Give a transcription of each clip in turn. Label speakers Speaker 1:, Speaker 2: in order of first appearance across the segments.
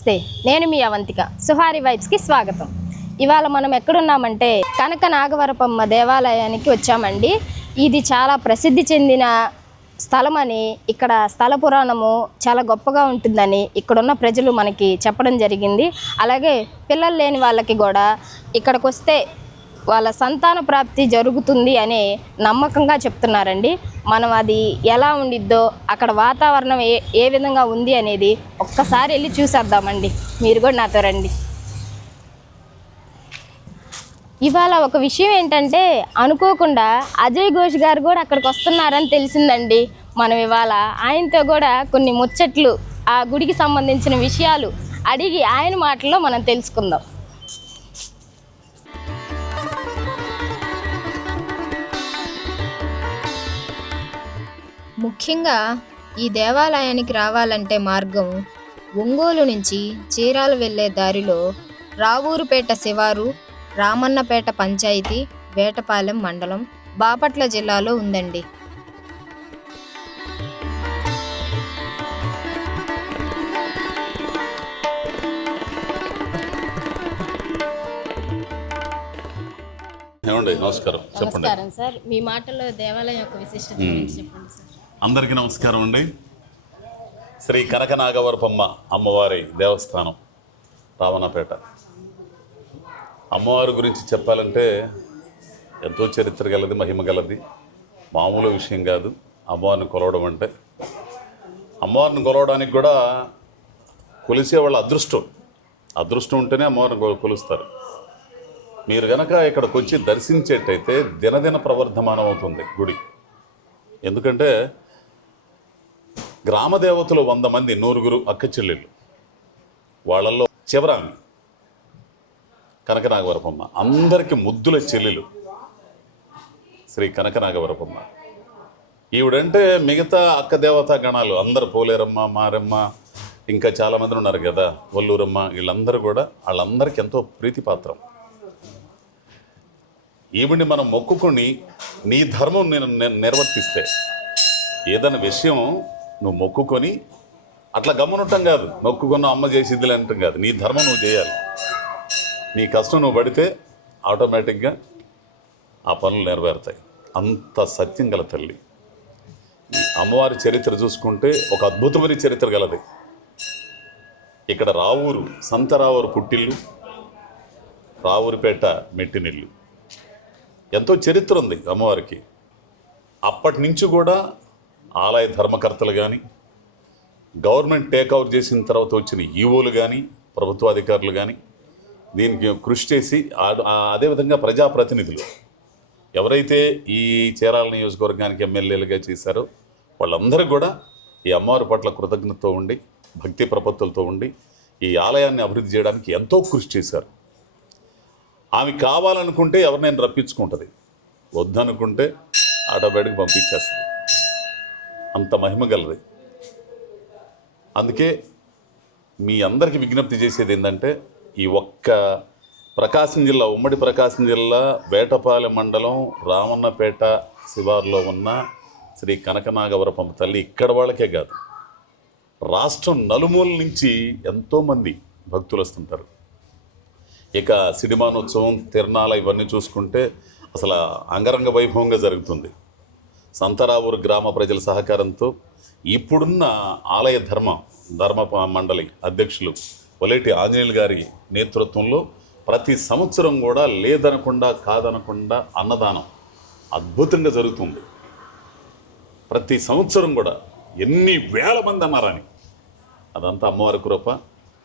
Speaker 1: నమస్తే నేను మీ అవంతిక. సుహారి వైబ్స్కి స్వాగతం. ఇవాళ మనం ఎక్కడున్నామంటే కనక నాగవరపమ్మ దేవాలయానికి వచ్చామండి. ఇది చాలా ప్రసిద్ధి చెందిన స్థలం అని ఇక్కడ స్థల పురాణము చాలా గొప్పగా ఉంటుందని ఇక్కడున్న ప్రజలు మనకి చెప్పడం జరిగింది. అలాగే పిల్లలు లేని వాళ్ళకి కూడా ఇక్కడికి వస్తే వాళ్ళ సంతాన ప్రాప్తి జరుగుతుంది అనే నమ్మకంగా చెప్తున్నారండి. మనం అది ఎలా ఉండిద్దో అక్కడ వాతావరణం ఏ ఏ విధంగా ఉంది అనేది ఒక్కసారి వెళ్ళి చూసేద్దామండి. మీరు కూడా నాతో రండి. ఇవాళ ఒక విషయం ఏంటంటే అనుకోకుండా అజయ్ ఘోష్ గారు కూడా అక్కడికి వస్తున్నారని తెలిసిందండి. మనం ఇవాళ ఆయనతో కూడా కొన్ని ముచ్చట్లు ఆ గుడికి సంబంధించిన విషయాలు అడిగి ఆయన మాటల్లో మనం తెలుసుకుందాం. ముఖ్యంగా ఈ దేవాలయానికి రావాలంటే మార్గం ఒంగోలు నుంచి చీరాల వెళ్ళే దారిలో రావూరుపేట శివారు రామన్నపేట పంచాయతీ వేటపాలెం మండలం బాపట్ల జిల్లాలో ఉందండి.
Speaker 2: నమస్కారం. చెప్పండి.
Speaker 1: నమస్కారం సార్. మీ మాటల్లో దేవాలయం యొక్క విశిష్టత గురించి చెప్పండి సార్.
Speaker 2: అందరికీ నమస్కారం అండి. శ్రీ కనకనాగవరపమ్మ అమ్మవారి దేవస్థానం రావణపేట. అమ్మవారి గురించి చెప్పాలంటే ఎంతో చరిత్ర గలది మహిమ గలది మామూలు విషయం కాదు. అమ్మవారిని కొలవడం అంటే అమ్మవారిని కొలవడానికి కూడా కొలిసే వాళ్ళ అదృష్టం. అదృష్టం ఉంటేనే అమ్మవారిని కొలుస్తారు. మీరు గనక ఇక్కడికి వచ్చి దర్శించేటైతే దినదిన ప్రవర్ధమానం అవుతుంది గుడి. ఎందుకంటే గ్రామ దేవతలు వంద మంది నూరుగురు అక్క చెల్లెళ్ళు. వాళ్ళల్లో చివరామి కనకనాగవరపమ్మ. అందరికి ముద్దుల చెల్లెలు శ్రీ కనకనాగవరపమ్మ. ఈవిడంటే మిగతా అక్క దేవతా గణాలు. అందరు పోలేరమ్మ మారమ్మ ఇంకా చాలామంది ఉన్నారు కదా వల్లూరమ్మ వీళ్ళందరూ కూడా వాళ్ళందరికీ ఎంతో ప్రీతిపాత్రం. ఈవిని మనం మొక్కుకొని నీ ధర్మం నేను నిర్వర్తిస్తే ఏదైనా విషయం నువ్వు మొక్కుకొని అట్లా గమ్మునుంటాం కాదు. మొక్కుకున్న అమ్మ చేసిద్దిలే అంటాం కాదు. నీ ధర్మం నువ్వు చేయాలి. నీ కష్టం నువ్వు పడితే ఆటోమేటిక్గా ఆ పనులు నెరవేరుతాయి. అంత సత్యం గల తల్లి. ఈ అమ్మవారి చరిత్ర చూసుకుంటే ఒక అద్భుతమైన చరిత్ర గలది. ఇక్కడ రావూరు సంతరావూరు పుట్టిల్లు రావూరుపేట మెట్టినిల్లు. ఎంతో చరిత్ర ఉంది అమ్మవారికి. అప్పటి నుంచి కూడా ఆలయ ధర్మకర్తలు కానీ గవర్నమెంట్ టేక్అవుట్ చేసిన తర్వాత వచ్చిన ఈవోలు కానీ ప్రభుత్వ అధికారులు కానీ దీనికి కృషి చేసి అదేవిధంగా ప్రజాప్రతినిధులు. ఎవరైతే ఈ చీరాల నియోజకవర్గానికి ఎమ్మెల్యేలుగా చేశారో వాళ్ళందరూ కూడా ఈ అమ్మవారి పట్ల కృతజ్ఞతతో ఉండి భక్తి ప్రపత్తులతో ఉండి ఈ ఆలయాన్ని అభివృద్ధి చేయడానికి ఎంతో కృషి చేశారు. ఆమె కావాలనుకుంటే ఎవరినైనా రప్పించుకుంటుంది. వద్దనుకుంటే ఆటోమేటిక్ పంపించేస్తుంది. అంత మహిమ గలది. అందుకే మీ అందరికీ విజ్ఞప్తి చేసేది ఏంటంటే ఈ ఒక్క ప్రకాశం జిల్లా ఉమ్మడి ప్రకాశం జిల్లా వేటపాలెం మండలం రామన్నపేట శివారులో ఉన్న శ్రీ కనకనాగవరపమ్మ తల్లి ఇక్కడ వాళ్ళకే కాదు. రాష్ట్రం నలుమూల నుంచి ఎంతోమంది భక్తులు వస్తుంటారు. ఇక సిడిమానోత్సవం తిరణాల ఇవన్నీ చూసుకుంటే అసలు అంగరంగ వైభవంగా జరుగుతుంది. సంతరావూరు గ్రామ ప్రజల సహకారంతో ఇప్పుడున్న ఆలయ ధర్మ ధర్మ మండలి అధ్యక్షులు ఒలేటి ఆంజనేయులు గారి నేతృత్వంలో ప్రతి సంవత్సరం కూడా లేదనకుండా కాదనకుండా అన్నదానం అద్భుతంగా జరుగుతుంది. ప్రతి సంవత్సరం కూడా ఎన్ని వేల మంది అన్నారని. అదంతా అమ్మవారి కృప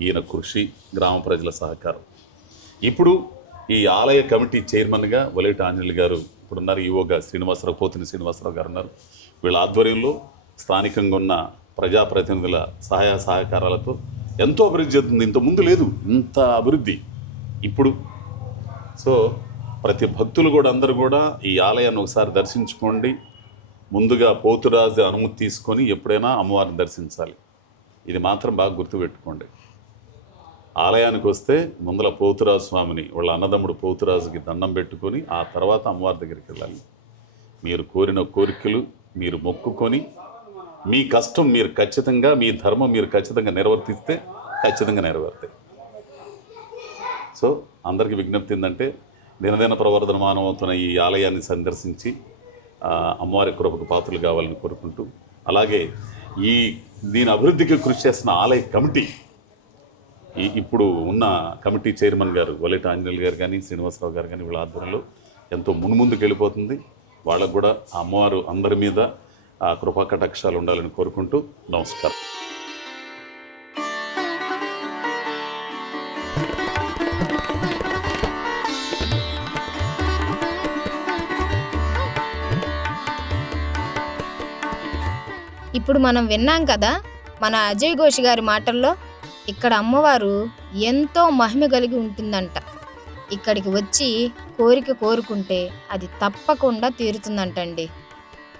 Speaker 2: ఈయన కృషి గ్రామ ప్రజల సహకారం. ఇప్పుడు ఈ ఆలయ కమిటీ చైర్మన్గా వలేటి ఆంజనేయులు గారు ఇప్పుడు ఉన్నారు. ఈవోగా శ్రీనివాసరావు పోతిని శ్రీనివాసరావు గారు ఉన్నారు వీళ్ళ ఆధ్వర్యంలో స్థానికంగా ఉన్న ప్రజాప్రతినిధుల సహాయ సహకారాలతో ఎంతో అభివృద్ధి చెందుతుంది. ఇంతకుముందు ముందు లేదు. ఇంత అభివృద్ధి ఇప్పుడు. సో ప్రతి భక్తులు కూడా అందరూ కూడా ఈ ఆలయాన్ని ఒకసారి దర్శించుకోండి. ముందుగా పోతురాజు అనుమతి తీసుకొని ఎప్పుడైనా అమ్మవారిని దర్శించాలి. ఇది మాత్రం బాగా గుర్తుపెట్టుకోండి. ఆలయానికి వస్తే ముందల పోతురాజు స్వామిని వాళ్ళ అన్నదమ్ముడు పోతురాజుకి దండం పెట్టుకొని ఆ తర్వాత అమ్మవారి దగ్గరికి వెళ్ళాలి. మీరు కోరిన కోరికలు మీరు మొక్కుకొని మీ కష్టం మీరు ఖచ్చితంగా మీ ధర్మం మీరు ఖచ్చితంగా నిర్వర్తిస్తే ఖచ్చితంగా నెరవేరుతాయి. సో అందరికీ విజ్ఞప్తి ఏంటంటే దినదిన ప్రవర్ధనమానం అవుతున్న ఈ ఆలయాన్ని సందర్శించి అమ్మవారి కృపకు పాత్రలు కావాలని కోరుకుంటూ అలాగే ఈ దీని అభివృద్ధికి కృషి చేస్తున్న ఆలయ కమిటీ ఇప్పుడు ఉన్న కమిటీ చైర్మన్ గారు వలేట ఆంజనేయులు గారు కానీ శ్రీనివాసరావు గారు కానీ వీళ్ళ ఆధ్వర్యంలో ఎంతో మునుముందుకు వెళ్ళిపోతుంది వాళ్ళకు కూడా అమ్మవారు అందరి మీద ఆ కృపా కటాక్షాలు ఉండాలని కోరుకుంటూ నమస్కారం.
Speaker 1: ఇప్పుడు మనం విన్నాం కదా మన అజయ్ ఘోష్ గారి మాటల్లో ఇక్కడ అమ్మవారు ఎంతో మహిమ కలిగి ఉంటుందంట. ఇక్కడికి వచ్చి కోరిక కోరుకుంటే అది తప్పకుండా తీరుతుందంటండి.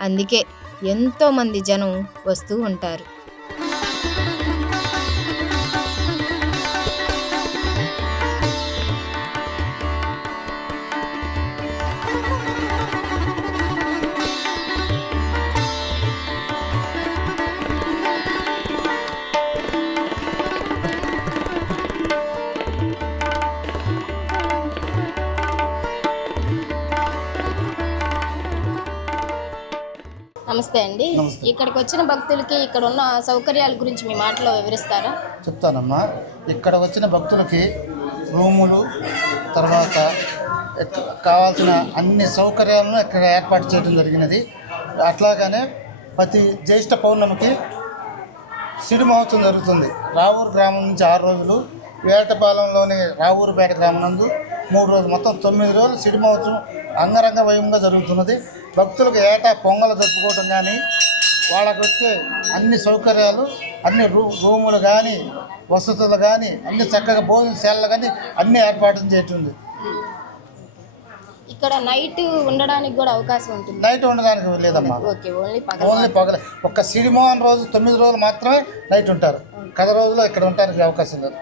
Speaker 1: అందుకే ఎంతోమంది జనం వస్తూ ఉంటారు. అండి. ఇక్కడికి వచ్చిన భక్తులకి ఇక్కడ ఉన్న సౌకర్యాల గురించి మీ మాటలో వివరిస్తారా?
Speaker 3: చెప్తానమ్మా. ఇక్కడ వచ్చిన భక్తులకి రూములు తర్వాత కావాల్సిన అన్ని సౌకర్యాలను ఇక్కడ ఏర్పాటు చేయడం జరిగినది. అట్లాగనే ప్రతి జ్యేష్ఠ పౌర్ణమికి సిడి మహోత్సవం జరుగుతుంది. రావూరు గ్రామం నుంచి ఆరు రోజులు వేటపాలెంలోని రావూరుపేట గ్రామం నందు మూడు రోజులు మొత్తం తొమ్మిది రోజులు సిడి మహోత్సవం అంగరంగ వైభవంగా జరుగుతున్నది. భక్తులకు ఏటా పొంగలు జరుపుకోవటం కానీ వాళ్ళకి వచ్చే అన్ని సౌకర్యాలు అన్ని రూ రూములు కానీ వసతులు కానీ అన్ని చక్కగా భోజనశాలలు కానీ అన్ని ఏర్పాటు చేయటుంది
Speaker 1: ఇక్కడ నైట్ ఉండడానికి కూడా అవకాశం ఉంటుంది.
Speaker 3: నైట్ ఉండడానికి లేదమ్మా.
Speaker 1: ఓన్లీ పగల
Speaker 3: ఒక్క సిరిమోహన్ రోజు తొమ్మిది రోజులు మాత్రమే నైట్ ఉంటారు. కథ రోజుల్లో ఇక్కడ ఉండడానికి అవకాశం లేదు.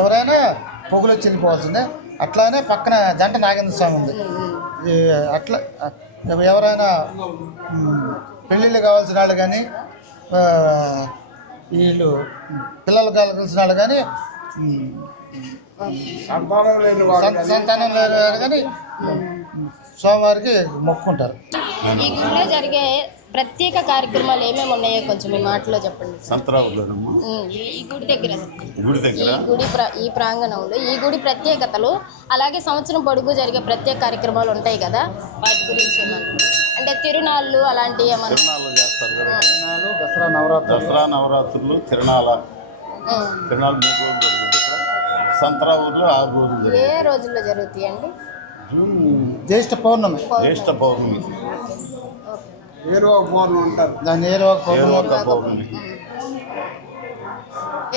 Speaker 3: ఎవరైనా పొగులు వచ్చి వెళ్ళిపోవాల్సిందే. అట్లానే పక్కన జంట నాగేంద్ర స్వామి ఉంది. అట్లా ఎవరైనా పెళ్ళిళ్ళు కావాల్సిన వాళ్ళు కానీ ఆ, వీళ్ళు పిల్లలు కావాల్సిన వాళ్ళు కానీ సంతానం లేని వాళ్ళు కానీ. స్వామివారికి మొక్కుకుంటారు
Speaker 1: ఈ గుడిలో జరిగే ప్రత్యేక కార్యక్రమాలు ఏమేమి ఉన్నాయో కొంచెం మీ మాటలో చెప్పండి.
Speaker 2: సంతరావులోనమ్మా.
Speaker 1: ఈ- గుడి దగ్గర.
Speaker 2: గుడి
Speaker 1: ఈ గుడి ప్ర ఈ ప్రాంగణంలో ఈ గుడి ప్రత్యేకతలు అలాగే సంవత్సరం పొడుగు జరిగే ప్రత్యేక కార్యక్రమాలు ఉంటాయి కదా వాటి గురించి ఏమన్నా? అంటే తిరునాళ్ళు అలాంటివి ఏమన్నా?
Speaker 2: తిరునాళ్ళు చేస్తారు కదా.
Speaker 3: తిరునాళ్ళు, దసరా నవరాత్రులు.
Speaker 2: దసరా నవరాత్రులు తిరణాల
Speaker 1: ఉమ్.
Speaker 2: తిరణాలు మూడు రోజులు జరుగుతుంది సంతరా ఊర్లో ఆరు రోజులు జరుగుతుంది
Speaker 1: ఏ రోజుల్లో జరుగుతాయండి?
Speaker 2: జూన్
Speaker 3: జ్యేష్ఠ పౌర్ణమి.
Speaker 2: జ్యేష్ఠ పౌర్ణమి.
Speaker 3: దాన్ని ఏరో పౌర్ణమి
Speaker 2: పౌర్ణమి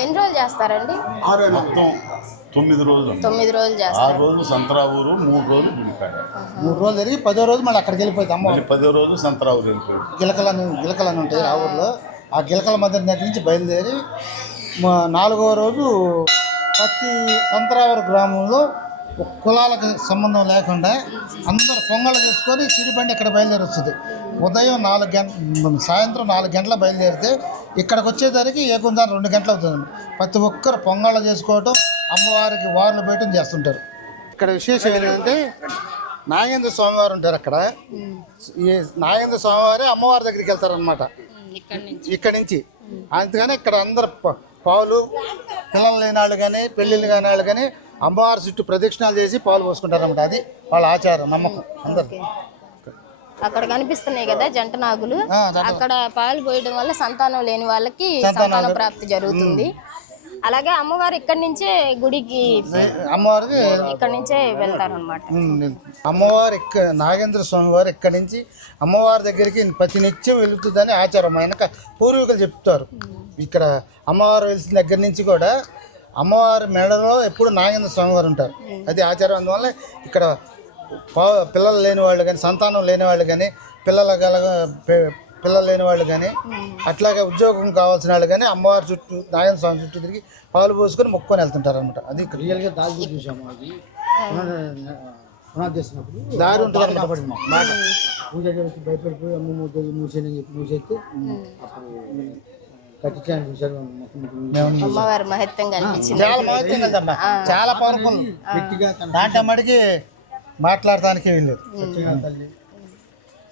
Speaker 1: ఎన్ని రోజులు చేస్తారండి?
Speaker 2: మొత్తం తొమ్మిది రోజులు.
Speaker 1: తొమ్మిది రోజులు
Speaker 2: ఆరు
Speaker 1: చేస్తారు.
Speaker 2: రోజులు సంతరా ఊరు మూడు రోజులు గుడికాడ.
Speaker 3: మూడు రోజులు తిరిగి పదో రోజు మళ్ళీ అక్కడికి వెళ్ళిపోయింది అమ్మ.
Speaker 2: మళ్ళీ పదో రోజు సంతరా ఊరు వెళ్ళిపోయాడు
Speaker 3: గిలకలని గిలకలని ఉంటాయి ఆ ఊర్లో. ఆ గిలకల మధ్య దగ్గర నుంచి బయలుదేరి మా నాలుగవ రోజు ప్రతి సంతరావర గ్రామంలో కులాలకు సంబంధం లేకుండా అందరు పొంగలు చేసుకొని సిడిబండి ఇక్కడ బయలుదేరి వస్తుంది ఉదయం నాలుగు గంట సాయంత్రం నాలుగు గంటల బయలుదేరితే ఇక్కడికి వచ్చేసరికి ఏకుందా రెండు గంటలు అవుతుంది. ప్రతి ఒక్కరు పొంగళ్ళు చేసుకోవటం అమ్మవారికి వార్లు పెట్టడం చేస్తుంటారు. ఇక్కడ విశేషం ఏంటంటే నాగేంద్ర స్వామివారు ఉంటారు అక్కడ. ఈ నాగేంద్ర స్వామివారే అమ్మవారి దగ్గరికి వెళ్తారనమాట
Speaker 1: ఇక్కడ నుంచి.
Speaker 3: ఇక్కడి నుంచి. అందుకని ఇక్కడ అందరు ప- పాలు పిల్లలు లేని వాళ్ళు కానీ పెళ్ళిళ్ళు కాని వాళ్ళు కానీ అమ్మవారి చుట్టూ ప్రదక్షిణాలు చేసి పాలు పోసుకుంటారన్నమాట. అది వాళ్ళ ఆచారం నమ్మకం. అందరు.
Speaker 1: అక్కడ కనిపిస్తున్నాయి కదా జంట నాగులు. అక్కడ పాలు పోయడం వల్ల సంతానం లేని వాళ్ళకి
Speaker 3: సంతానం
Speaker 1: ప్రాప్తి జరుగుతుంది. అలాగే అమ్మవారు ఇక్కడి నుంచే గుడికి
Speaker 3: అమ్మవారికి
Speaker 1: ఇక్కడి నుంచే వెళ్తారనమాట
Speaker 3: అమ్మవారు ఇక్క నాగేంద్ర స్వామి వారు ఇక్కడి నుంచి అమ్మవారి దగ్గరికి ప్రతి నిత్యం వెళుతుందని ఆచారం. ఆయన పూర్వీకులు చెప్తారు. ఇక్కడ అమ్మవారు వెలిసిన దగ్గర నుంచి కూడా అమ్మవారి మెడలో ఎప్పుడు నాగేంద్ర స్వామి వారు ఉంటారు. అది ఆచారం. అందువల్ల ఇక్కడ పా- పిల్లలు లేని వాళ్ళు కానీ సంతానం లేని వాళ్ళు కానీ పిల్లల గల పిల్లలు లేని వాళ్ళు కానీ అట్లాగే ఉద్యోగం కావాల్సిన వాళ్ళు కానీ అమ్మవారి చుట్టూ నాగేంద్ర స్వామి చుట్టూ తిరిగి పాలు పోసుకొని మొక్కుకొని వెళ్తుంటారు అనమాట అది రియల్గా దారి చూసాము అది. దారి ఉంటుంది
Speaker 4: పూజ చేసి భయపడిపోయి అమ్మ మూసేది మూసేని చెప్పి మూసేస్తే అప్పుడు
Speaker 1: అమ్మవారి
Speaker 3: చాలా కదమ్మా. చాలా పవర్ఫుల్ దాంట్లో మడికి మాట్లాడటానికి వీల్లేదు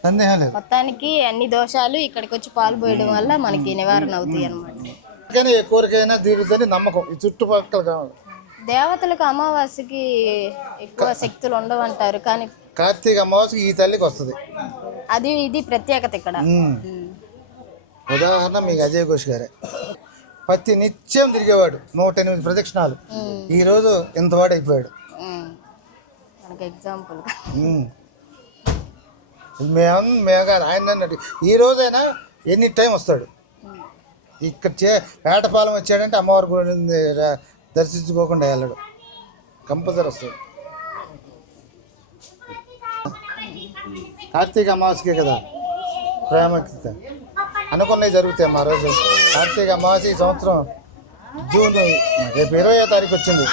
Speaker 3: సందేహం లేదు.
Speaker 1: మొత్తానికి అన్ని దోషాలు ఇక్కడికి వచ్చి పాలు పోయడం వల్ల మనకి నివారణ అవుతాయి అన్నమాట.
Speaker 3: కానీ ఏ కోరికైనా తీరుద్దని నమ్మకం. ఈ చుట్టుపక్కల కావాలి.
Speaker 1: దేవతలకు అమావాస్యకి ఎక్కువ శక్తులు ఉండవంటారు కానీ
Speaker 3: కార్తీక అమావాస్యకి ఈ తల్లికి వస్తుంది.
Speaker 1: అది ఇది ప్రత్యేకత ఇక్కడ.
Speaker 3: ఉదాహరణ మీకు అజయ్ ఘోష్ గారే. ప్రతి నిత్యం తిరిగేవాడు నూట ఎనిమిది ప్రదక్షిణాలు.
Speaker 1: ఉమ్.
Speaker 3: ఈరోజు ఇంతవాడు అయిపోయాడు
Speaker 1: ఉమ్. మనకి ఎగ్జాంపుల్
Speaker 3: ఉమ్. మేము. మేము కాదు ఆయన ఈ రోజైనా ఎనీ టైం వస్తాడు. ఇక్కడ చే వేటపాలెం వచ్చాడంటే అమ్మవారి గుడి దర్శించుకోకుండా వెళ్ళడు. కంపల్సరీ వస్తాడు. కార్తీక అమావాస్యకే కదా ప్రాముఖ్యత అనుకున్నవి జరుగుతాయి మా రోజు. కార్తీక అమావాస్య ఈ సంవత్సరం జూన్. రేపు ఇరవయో తారీఖు వచ్చింది.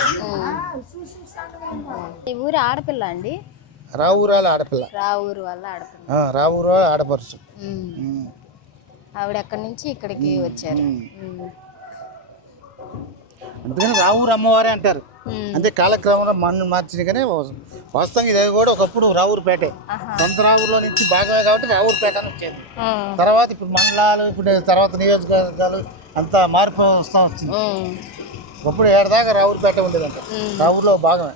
Speaker 1: ఈ ఊరి ఆడపిల్ల అండి?
Speaker 3: రావురాల ఆడపిల్ల.
Speaker 1: రా ఊరు వల్ల ఆడపిల్ల.
Speaker 3: ఆ, రావురాల ఆడపరుచు.
Speaker 1: ఆవిడ అక్కడి నుంచి ఇక్కడికి వచ్చారు? ఉమ్.
Speaker 3: అందుకని రావురు అమ్మవారే అంటారు. అంటే కాలక్రమంలో మన్ను మార్చింది కానీ వాస్తవంగా ఇది కూడా ఒకప్పుడు రావురుపేటే. సొంత రావురులో నుంచి బాగా కాబట్టి రావురుపేట అని వచ్చేది. తర్వాత ఇప్పుడు మండలాలు ఇప్పుడు తర్వాత నియోజకవర్గాలు అంతా మార్పు వస్తూ వచ్చింది. ఒకప్పుడు ఏడదాకా రావురుపేట ఉండేదంట. రావురులో భాగమే.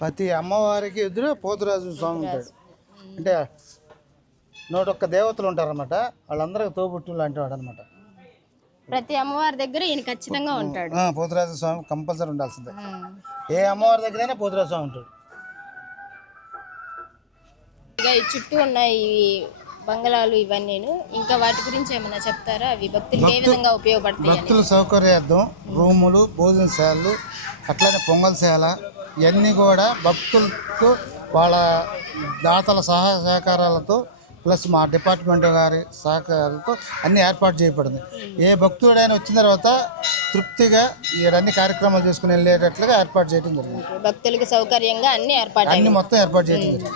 Speaker 3: ప్రతి అమ్మవారికి ఎదురు పోతురాజు స్వామి ఉంటాడు. అంటే నూట ఒక్క దేవతలు ఉంటారన్నమాట. వాళ్ళందరూ తోబుట్టు లాంటి వాడు అనమాట
Speaker 1: ప్రతి అమ్మవారి దగ్గర ఈయన ఖచ్చితంగా ఉంటాడు.
Speaker 3: పోతురాజు స్వామి కంపల్సరీ ఉండాల్సిందే. ఏ అమ్మవారి దగ్గరైనా పోతురాజు స్వామి ఉంటాడు.
Speaker 1: ఇక ఈ చుట్టూ ఉన్న ఈ బంగళాలు ఇవన్నీ ఇంకా వాటి గురించి ఏమైనా చెప్తారా? అవి భక్తులకు ఏ విధంగా ఉపయోగపడతాయి
Speaker 3: భక్తుల సౌకర్యార్థం రూములు భోజనశాలలు అట్లనే పొంగల్శాల ఇవన్నీ కూడా భక్తులతో వాళ్ళ దాతల సహాయ సహకారాలతో ప్లస్ మా డిపార్ట్మెంట్ గారి సహకారాలతో అన్ని ఏర్పాటు చేయబడింది. ఏ భక్తుడైనా వచ్చిన తర్వాత తృప్తిగా ఈ అన్ని కార్యక్రమాలు చేసుకుని వెళ్ళేటట్లుగా ఏర్పాటు చేయడం జరిగింది.
Speaker 1: భక్తులకి సౌకర్యంగా అన్ని ఏర్పాటు
Speaker 3: అన్ని మొత్తం ఏర్పాటు చేయడం జరిగింది.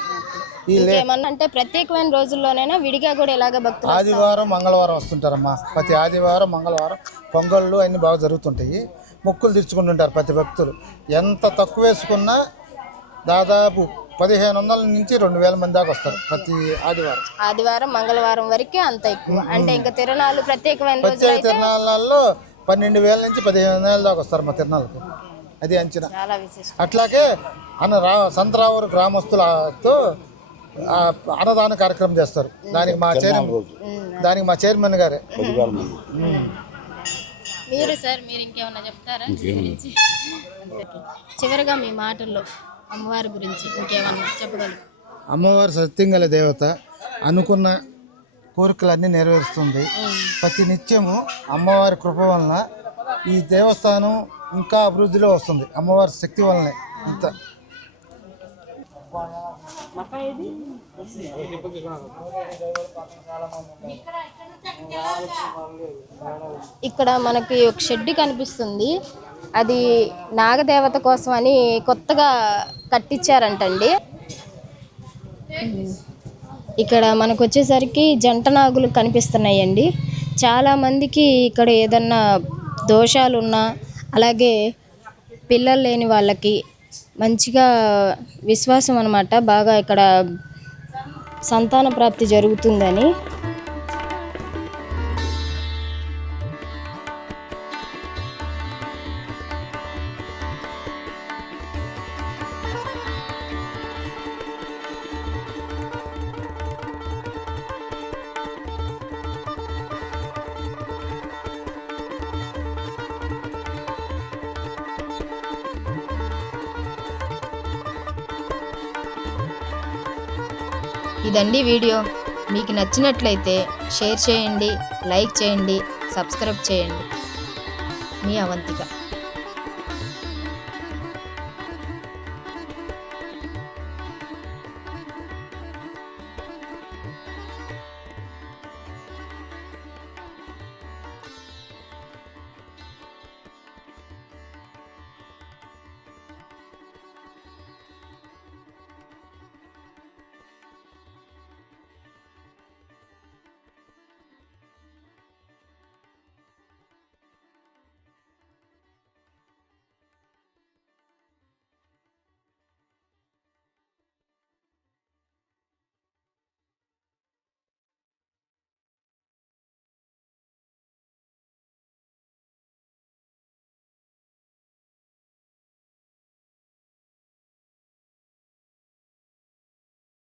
Speaker 1: ఇంకేమన్నా అంటే ప్రత్యేకమైన రోజుల్లోనైనా విడిగా కూడా ఇలాగ భక్తులు
Speaker 3: ఆదివారం మంగళవారం వస్తుంటారమ్మా. ప్రతి ఆదివారం మంగళవారం పొంగళ్ళు అన్నీ బాగా జరుగుతుంటాయి. మొక్కులు తీర్చుకుంటుంటారు ప్రతి భక్తులు. ఎంత తక్కువ వేసుకున్నా దాదాపు పదిహేను వందల నుంచి రెండు వేల మంది దాకా వస్తారు ప్రతి ఆదివారం.
Speaker 1: ఆదివారం మంగళవారం వరకే అంత ఎక్కువ. అంటే ఇంకా తిరణాలు ప్రత్యేకమైన
Speaker 3: ప్రత్యేక తిరణాలలో పన్నెండు వేల నుంచి పదిహేను వేల దాకా వస్తారు మా తిరణాలకు అది అంచనా. అట్లాగే అన్న రా సంతరావూరు గ్రామస్తులతో ఆ, అన్నదాన కార్యక్రమం చేస్తారు. దానికి మా చైర్మన్ దానికి మా చైర్మన్ గారే.
Speaker 1: మీరు సార్ మీరు ఇంకేమన్నా చెప్తారా. చివరిగా మీ మాటల్లో అమ్మవారి గురించి ఇంకేమన్నా చెప్పగలరు?
Speaker 3: అమ్మవారు సత్యంగల దేవత అనుకున్న కోరికలన్నీ నెరవేరుస్తుంది. ప్రతి నిత్యము అమ్మవారి కృప వలన ఈ దేవస్థానం ఇంకా అభివృద్ధిలో వస్తుంది. అమ్మవారి శక్తి వలనే ఇంత.
Speaker 1: ఇక్కడ మనకి ఒక షెడ్ కనిపిస్తుంది. అది నాగదేవత కోసం అని కొత్తగా కట్టించారంటండి. ఇక్కడ మనకు వచ్చేసరికి జంట నాగులు కనిపిస్తున్నాయండి. చాలామందికి ఇక్కడ ఏదన్నా దోషాలు ఉన్నా అలాగే పిల్లలు లేని వాళ్ళకి మంచిగా విశ్వాసం అనమాట బాగా ఇక్కడ సంతాన ప్రాప్తి జరుగుతుందని. ఇదండి వీడియో. మీకు నచ్చినట్లయితే షేర్ చేయండి లైక్ చేయండి సబ్స్క్రైబ్ చేయండి. మీ అవంతిక.